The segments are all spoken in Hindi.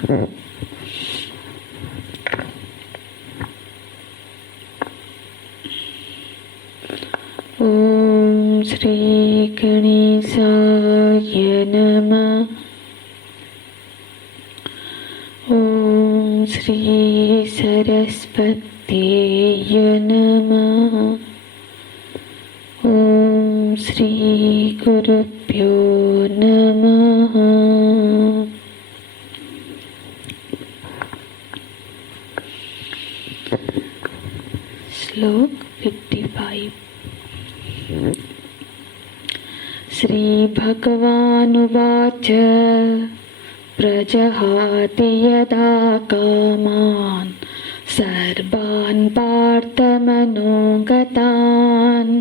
ओम श्री गणेशाय नमः। ओम श्री सरस्वत्यै नमः। ओम श्री गुरुभ्यो नमः। श्लोक 55। श्री भगवानुवाच प्रजहाति यदा कामान् सर्वान् पार्थमनोगतान्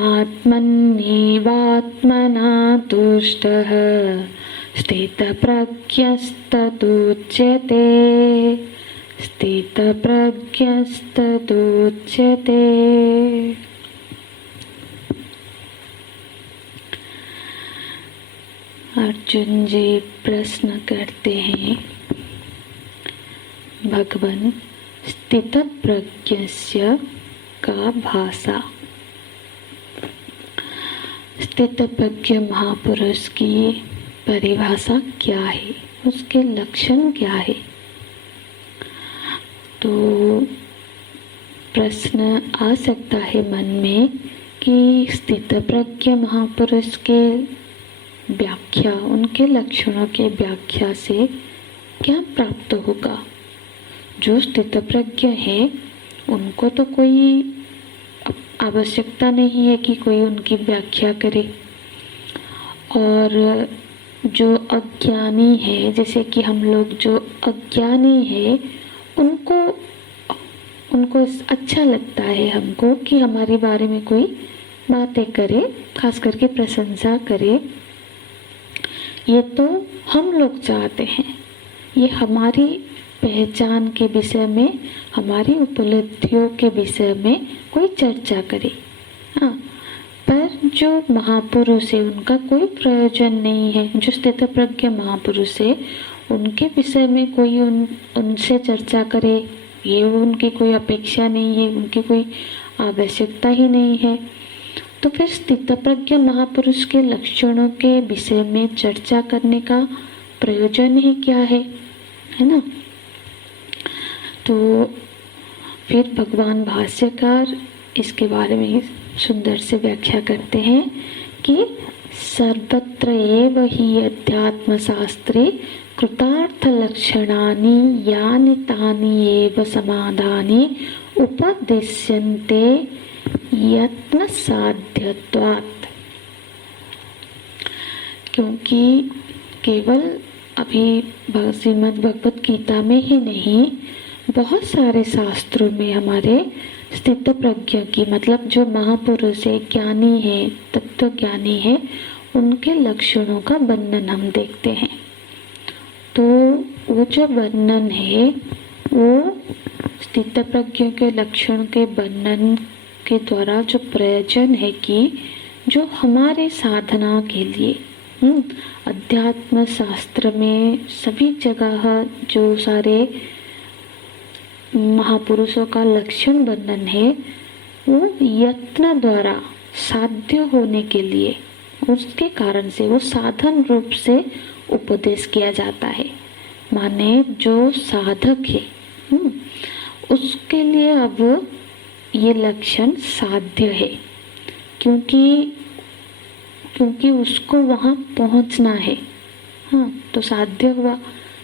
आत्मन्नेवात्मना तुष्टः स्थितप्रज्ञस्तदुच्यते। स्थितप्रज्ञस्तदुच्यते। अर्जुन जी प्रश्न करते हैं, भगवन् स्थितप्रज्ञस्य का भाषा। स्थितप्रज्ञ महापुरुष की परिभाषा क्या है, उसके लक्षण क्या है। तो प्रश्न आ सकता है मन में कि स्थितप्रज्ञ महापुरुष के व्याख्या, उनके लक्षणों के व्याख्या से क्या प्राप्त होगा। जो स्थितप्रज्ञ है उनको तो कोई आवश्यकता नहीं है कि कोई उनकी व्याख्या करे, और जो अज्ञानी है, जैसे कि हम लोग जो अज्ञानी है, उनको अच्छा लगता है हमको कि हमारे बारे में कोई बातें करे, खास करके प्रशंसा करे। ये तो हम लोग चाहते हैं, ये हमारी पहचान के विषय में, हमारी उपलब्धियों के विषय में कोई चर्चा करे। हाँ, पर जो महापुरुष है उनका कोई प्रयोजन नहीं है। जो स्थितप्रज्ञ महापुरुष है उनके विषय में कोई उनसे चर्चा करे, ये उनकी कोई अपेक्षा नहीं है, उनकी कोई आवश्यकता ही नहीं है। तो फिर स्थितप्रज्ञ महापुरुष के लक्षणों के विषय में चर्चा करने का प्रयोजन ही क्या है ना। तो फिर भगवान भाष्यकार इसके बारे में सुंदर से व्याख्या करते हैं कि सर्वत्र एव हि अध्यात्म शास्त्रे कृतार्थ लक्षणानि यानि तानि एव समाधानि उपदिश्यन्ते यत्न साध्यत्वात्। क्योंकि केवल अभी श्रीमद् भगवत गीता में ही नहीं, बहुत सारे शास्त्रों में हमारे स्थित प्रज्ञ की, मतलब जो महापुरुष है, ज्ञानी है, तत्व ज्ञानी है, उनके लक्षणों का वर्णन हम देखते हैं। तो वो जो वर्णन है वो स्थित प्रज्ञ के लक्षण के वर्णन के द्वारा जो प्रयोजन है कि जो हमारे साधना के लिए अध्यात्म शास्त्र में सभी जगह जो सारे महापुरुषों का लक्षण वर्णन है वो यत्न द्वारा साध्य होने के लिए, उसके कारण से वो साधन रूप से उपदेश किया जाता है। माने जो साधक है उसके लिए अब ये लक्षण साध्य है, क्योंकि उसको वहाँ पहुँचना है। हाँ, तो साध्य हुआ।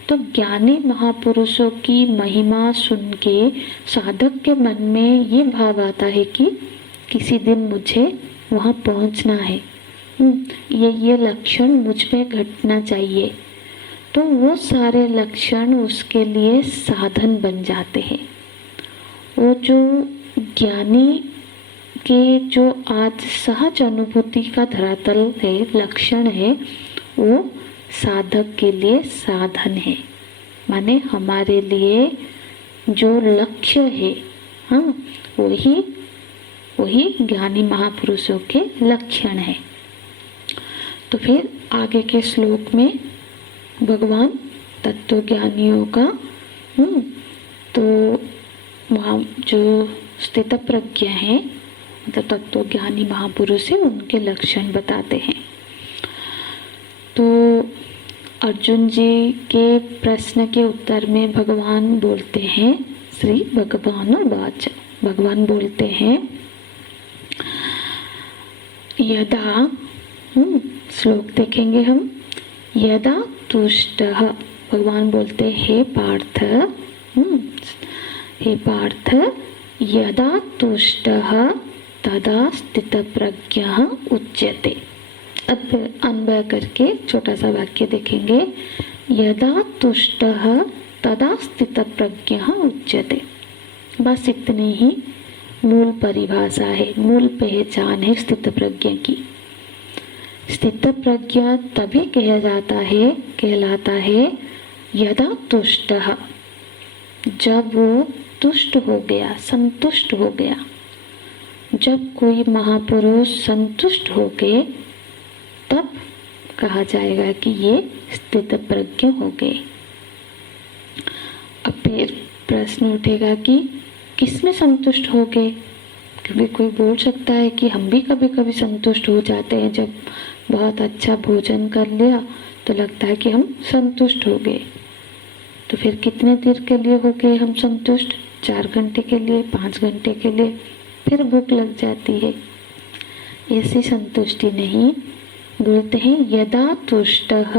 तो ज्ञानी महापुरुषों की महिमा सुन के साधक के मन में ये भाव आता है कि किसी दिन मुझे वहाँ पहुँचना है, ये लक्षण मुझ में घटना चाहिए। तो वो सारे लक्षण उसके लिए साधन बन जाते हैं। वो जो ज्ञानी के जो आज सहज अनुभूति का धरातल है, लक्षण है, वो साधक के लिए साधन है। माने हमारे लिए जो लक्ष्य है, हाँ, वही ज्ञानी महापुरुषों के लक्षण है। तो फिर आगे के श्लोक में भगवान तत्वज्ञानियों का। तो वहाँ जो स्थित प्रज्ञ हैं, मतलब तत्वज्ञानी महापुरुष है, उनके लक्षण बताते हैं। तो अर्जुन जी के प्रश्न के उत्तर में भगवान बोलते हैं, श्री भगवान वाच, भगवान बोलते हैं, यदा, श्लोक देखेंगे हम, यदा तुष्टः, भगवान बोलते हे पार्थ, हे पार्थ, यदा तुष्टः तदा स्थितप्रज्ञः उच्यते। अब अन्वय करके छोटा सा वाक्य देखेंगे, यदा तुष्टः तदा स्थितप्रज्ञः उच्यते। बस इतनी ही मूल परिभाषा है, मूल पहचान है स्थितप्रज्ञ की। स्थितप्रज्ञ तभी कहा जाता है, कहलाता है, यदा तुष्टः, जब वो तुष्ट हो गया, संतुष्ट हो गया। जब कोई महापुरुष संतुष्ट हो गए तब कहा जाएगा कि ये स्थित प्रज्ञ हो गए। अब फिर प्रश्न उठेगा कि किसमें संतुष्ट हो गए, क्योंकि कोई बोल सकता है कि हम भी कभी कभी संतुष्ट हो जाते हैं, जब बहुत अच्छा भोजन कर लिया तो लगता है कि हम संतुष्ट हो गए। तो फिर कितने देर के लिए हो गए हम संतुष्ट? 4 घंटे के लिए, 5 घंटे के लिए, फिर भूख लग जाती है। ऐसी संतुष्टि नहीं। बोलते हैं यदा तुष्टः,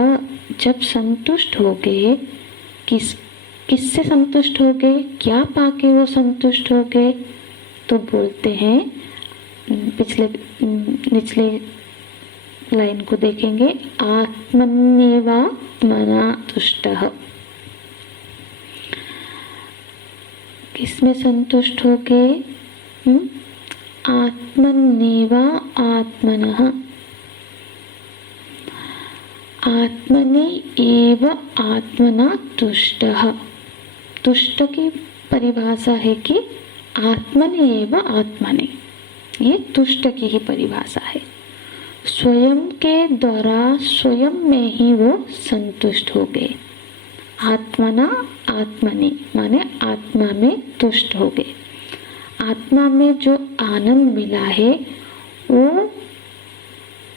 जब संतुष्ट हो गए। किससे संतुष्ट हो गए, क्या पाके वो संतुष्ट हो गए? तो बोलते हैं, निचले लाइन को देखेंगे, आत्मन्येवात्मना तुष्टः। किसमें संतुष्ट हो गए? आत्मन्येवा आत्मनः, आत्मनि एव आत्मना तुष्टः। तुष्ट की परिभाषा है कि आत्मनि एव आत्मनि, ये तुष्ट की ही परिभाषा है। स्वयं के द्वारा स्वयं में ही वो संतुष्ट हो गए। आत्मना आत्मनि माने आत्मा में तुष्ट हो गए। आत्मा में जो आनंद मिला है वो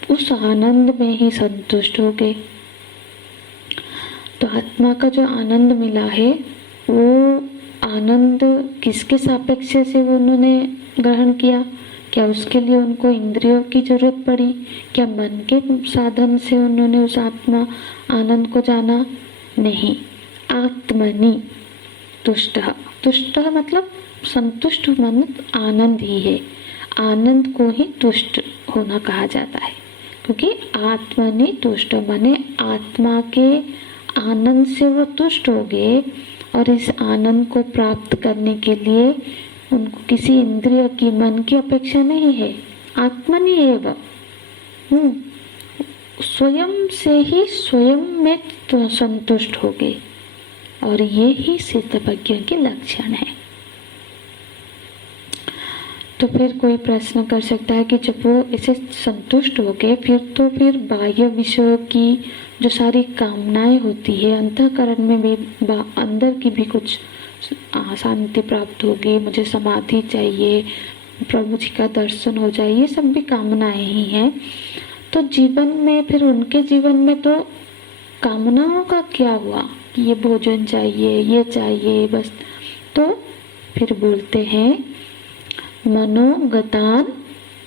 उस आनंद में ही संतुष्ट हो गए। तो आत्मा का जो आनंद मिला है वो आनंद किसके सापेक्ष से वो उन्होंने ग्रहण किया? क्या उसके लिए उनको इंद्रियों की जरूरत पड़ी? क्या मन के साधन से उन्होंने उस आत्मा आनंद को जाना? नहीं। आत्मनि तुष्टः, तुष्टः मतलब संतुष्ट मन आनंद ही है। आनंद को ही तुष्ट होना कहा जाता है, क्योंकि आत्मनि तुष्ट माने आत्मा के आनंद से वो तुष्ट हो गए, और इस आनंद को प्राप्त करने के लिए उनको किसी इंद्रिय की, मन की अपेक्षा नहीं है। आत्मनि एव, स्वयं से ही स्वयं में तो संतुष्ट हो गए, और ये ही स्थितप्रज्ञ के लक्षण है। तो फिर कोई प्रश्न कर सकता है कि जब वो इसे संतुष्ट हो गए, फिर बाह्य विषयों की जो सारी कामनाएं होती है, अंतःकरण में भी अंदर की भी कुछ शांति प्राप्त होगी, मुझे समाधि चाहिए, प्रभु जी का दर्शन हो जाए, ये सब भी कामनाएं ही हैं। तो जीवन में फिर उनके जीवन में तो कामनाओं का क्या हुआ? ये भोजन चाहिए, ये चाहिए, बस। तो फिर बोलते हैं मनोगतान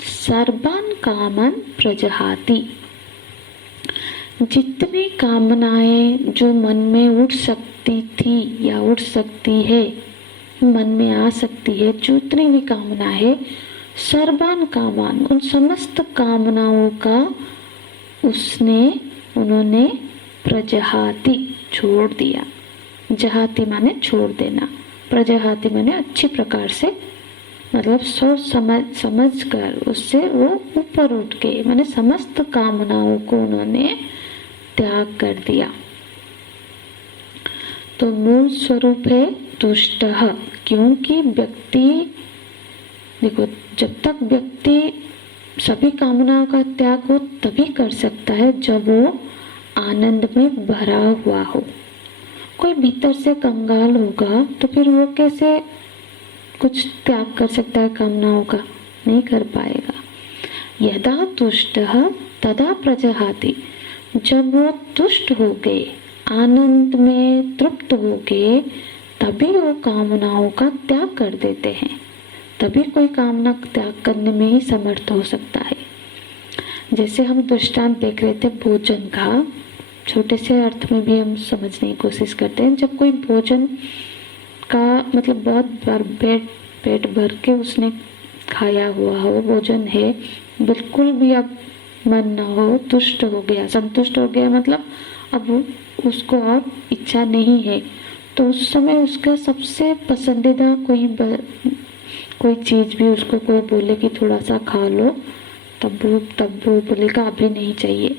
सर्वान कामन प्रजहाति। जितनी कामनाएं जो मन में उठ सकती थी या उठ सकती है, मन में आ सकती है, जितनी भी कामना है, सर्वान कामान, उन समस्त कामनाओं का उन्होंने प्रजहाति छोड़ दिया। जहाति माने छोड़ देना, प्रजहाति माने अच्छी प्रकार से, मतलब सोच समझ कर उससे वो ऊपर उठ के, माने समस्त कामनाओं को उन्होंने त्याग कर दिया। तो मूल स्वरूप है तुष्टः, क्योंकि व्यक्ति, देखो, जब तक व्यक्ति सभी कामनाओं का त्याग हो तभी कर सकता है जब वो आनंद में भरा हुआ हो। कोई भीतर से कंगाल होगा तो फिर वो कैसे कुछ त्याग कर सकता है कामनाओं का? नहीं कर पाएगा। यदा तुष्टः तदा प्रजहाति, जब वो तुष्ट हो गए, आनंद में तृप्त हो गए, तभी वो कामनाओं का त्याग कर देते हैं। तभी कोई कामना त्याग करने में ही समर्थ हो सकता है। जैसे हम दृष्टांत देख रहे थे भोजन का, छोटे से अर्थ में भी हम समझने की कोशिश करते हैं। जब कोई भोजन का मतलब बहुत बार पेट भर के उसने खाया हुआ हो, भोजन है, बिल्कुल भी अब मन ना हो, तुष्ट हो गया, संतुष्ट हो गया, मतलब अब उसको और इच्छा नहीं है, तो उस समय उसका सबसे पसंदीदा कोई चीज भी उसको कोई बोले कि थोड़ा सा खा लो, तब वो बोलेगा अभी नहीं चाहिए।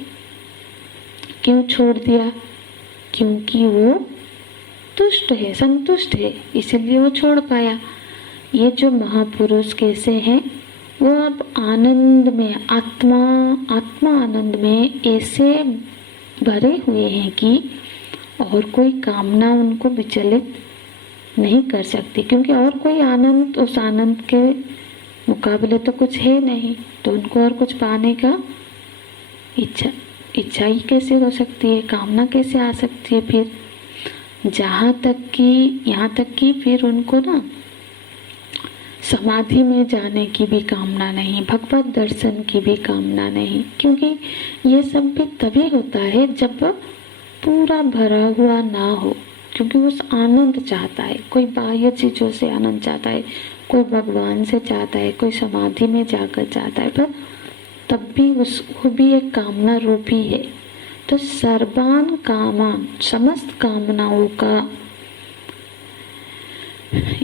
क्यों छोड़ दिया? क्योंकि वो तुष्ट है, संतुष्ट है, इसीलिए वो छोड़ पाया। ये जो महापुरुष कैसे हैं, वो अब आनंद में, आत्मा आनंद में ऐसे भरे हुए हैं कि और कोई कामना उनको विचलित नहीं कर सकती, क्योंकि और कोई आनंद उस आनंद के मुकाबले तो कुछ है नहीं, तो उनको और कुछ पाने का इच्छा ही कैसे हो सकती है, कामना कैसे आ सकती है? फिर यहाँ तक कि फिर उनको ना समाधि में जाने की भी कामना नहीं, भगवत दर्शन की भी कामना नहीं, क्योंकि ये सब भी तभी होता है जब पूरा भरा हुआ ना हो, क्योंकि उस आनंद चाहता है, कोई बाह्य चीजों से आनंद चाहता है, कोई भगवान से चाहता है, कोई समाधि में जाकर चाहता है, पर तब भी उसको भी एक कामना रूपी है। तो सर्वान कामान, समस्त कामनाओं का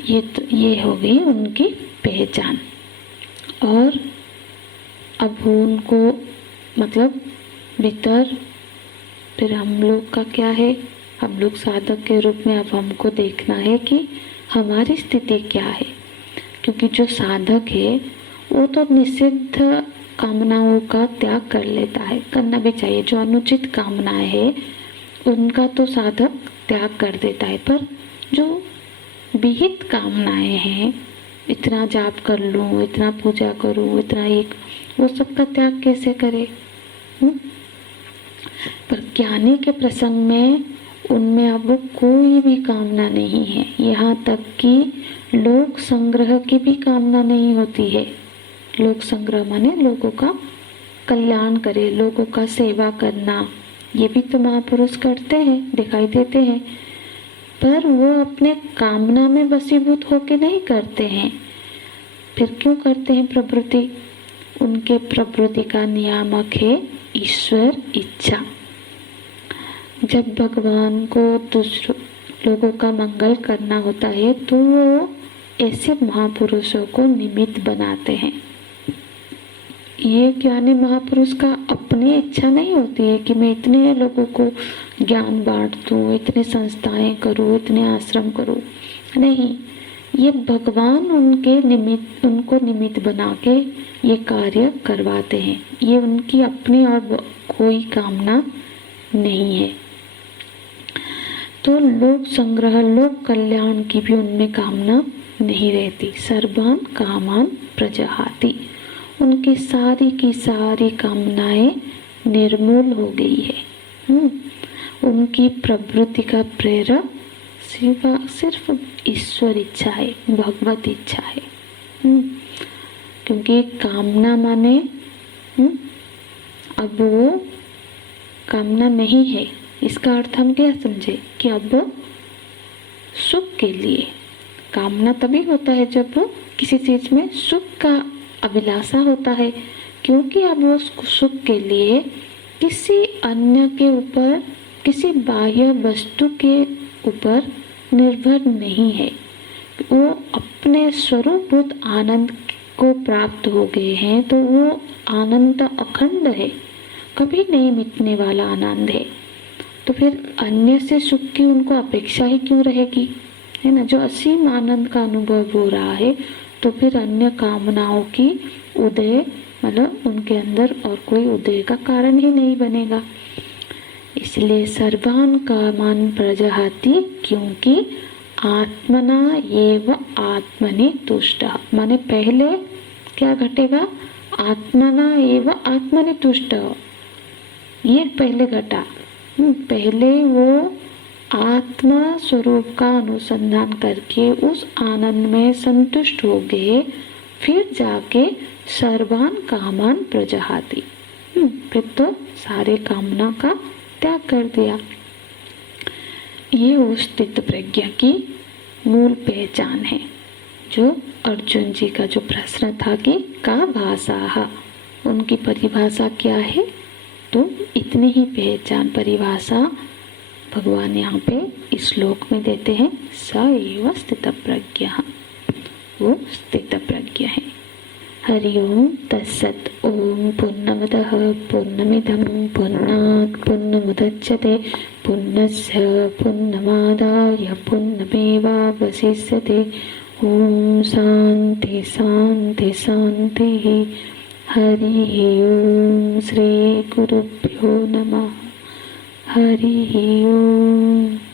ये हो गई उनकी पहचान। और अब उनको मतलब भीतर फिर हम लोग का क्या है, हम लोग साधक के रूप में अब हमको देखना है कि हमारी स्थिति क्या है, क्योंकि जो साधक है वो तो निषिद्ध कामनाओं का त्याग कर लेता है, करना भी चाहिए। जो अनुचित कामनाएं है उनका तो साधक त्याग कर देता है, पर जो विहित कामनाएं हैं, इतना जाप कर लूं, इतना पूजा करूं, इतना एक, वो सब का त्याग कैसे करे? पर ज्ञानी के प्रसंग में उनमें अब कोई भी कामना नहीं है, यहाँ तक कि लोक संग्रह की भी कामना नहीं होती है। लोक संग्रह माने लोगों का कल्याण करे, लोगों का सेवा करना, ये भी तो महापुरुष करते हैं, दिखाई देते हैं, पर वो अपने कामना में वशीभूत होके नहीं करते हैं। फिर क्यों करते हैं प्रवृत्ति? उनके प्रवृत्ति का नियामक है ईश्वर इच्छा। जब भगवान को दूसरों लोगों का मंगल करना होता है तो वो ऐसे महापुरुषों को निमित्त बनाते हैं। ये ज्ञानी महापुरुष का अपनी इच्छा नहीं होती है कि मैं इतने लोगों को ज्ञान बांट दूं, इतने संस्थाएं करूं, इतने आश्रम करूं, नहीं, ये भगवान उनको निमित्त बना के ये कार्य करवाते हैं। ये उनकी अपनी और कोई कामना नहीं है। तो लोक संग्रह, लोक कल्याण की भी उनमें कामना नहीं रहती। सर्वान कामान प्रजहाति, उनकी सारी की सारी कामनाएं निर्मूल हो गई है। उनकी प्रवृत्ति का प्रेरक सिर्फ ईश्वर इच्छा है, भगवत इच्छा है। क्योंकि कामना माने अब वो कामना नहीं है, इसका अर्थ हम क्या समझे कि अब सुख के लिए कामना तभी होता है जब किसी चीज में सुख का अभिलाषा होता है, क्योंकि अब वो सुख के लिए किसी अन्य के ऊपर, किसी बाह्य वस्तु के ऊपर निर्भर नहीं है। वो अपने स्वरूपभूत आनंद को प्राप्त हो गए हैं, तो वो आनंद अखंड है, कभी नहीं मिटने वाला आनंद है। तो फिर अन्य से सुख की उनको अपेक्षा ही क्यों रहेगी, है ना? जो असीम आनंद का अनुभव हो रहा है, तो फिर अन्य कामनाओं की उदय मतलब उनके अंदर और कोई उदय का कारण ही नहीं बनेगा। इसलिए सर्वान कामान प्रजहाति, क्योंकि आत्मना एव आत्मनि तुष्ट, माने पहले क्या घटेगा, आत्मना एव आत्मनि तुष्ट, ये पहले घटा। पहले वो आत्मा स्वरूप का अनुसंधान करके उस आनंद में संतुष्ट हो गए, फिर जाके सर्वान कामान प्रजहाति, फिर तो सारे कामना का त्याग कर दिया। ये उस स्थित प्रज्ञा की मूल पहचान है। जो अर्जुन जी का जो प्रश्न था कि का भाषा, उनकी परिभाषा क्या है, तो इतनी ही पहचान परिभाषा भगवान यहाँ पे इस श्लोक में देते हैं। स एव स्थित प्रज्ञा, वो स्थित प्रज्ञा है। हरि ओम तत्सत। ओम पूर्णमदः पूर्णमिदं पूर्णात् पूर्णमुदच्यते पूर्णस्य पूर्णमादाय पूर्णमेवावशिष्यते। ओम शांति शांति शांति। हरि ओम। श्री गुरुभ्यो नमः। हरि ओम।